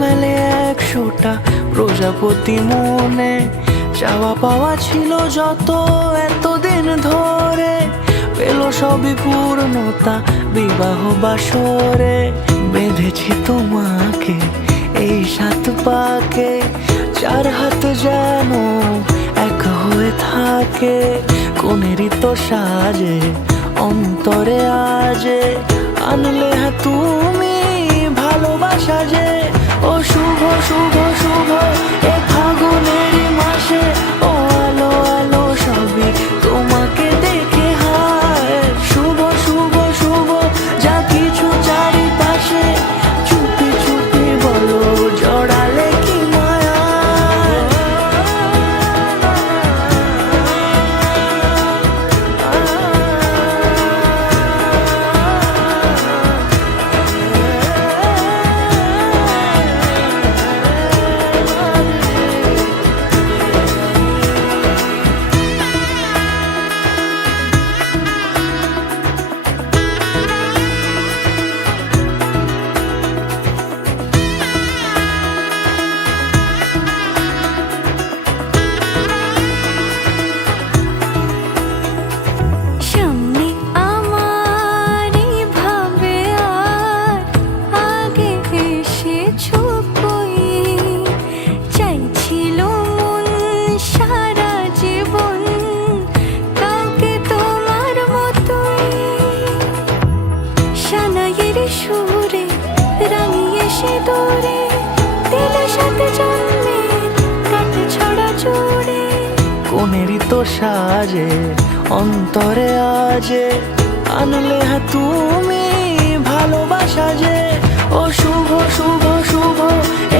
মেলে 100টা প্রজাপতি মনে। চাওয়া পাওয়া ছিল যত এতদিন ধরে, পেল সবই পূর্ণতা বিবাহ বাসরে। বেঁধেছি তোমাকে এই 7 পাকে, 4 হাত যেন এক হয়ে থাকে। কোনেরই তো সাজে অন্তরে আজে, আনলে হ্যাঁ তুমি ভালোবাসা যে। ও শুভ শুভ শুভ এ ফাগুনেরই মাসে, ও আলো আলো সবই তোমাকে দেখে হায়। শুভ শুভ শুভ যা কিছু চারিপাশে, চুপি চুপি বলো জড়ালে কি মায়া। সুরে রাঙিয়ে সে দূরে, দিলে সাথে জন্মের কাটে ছড়া জুড়ে। কোনেরই তো সাজে অন্তরে আজে, আনলে হ্যাঁ তুমি ভালোবাসা যে। ও শুভ শুভ শুভ এ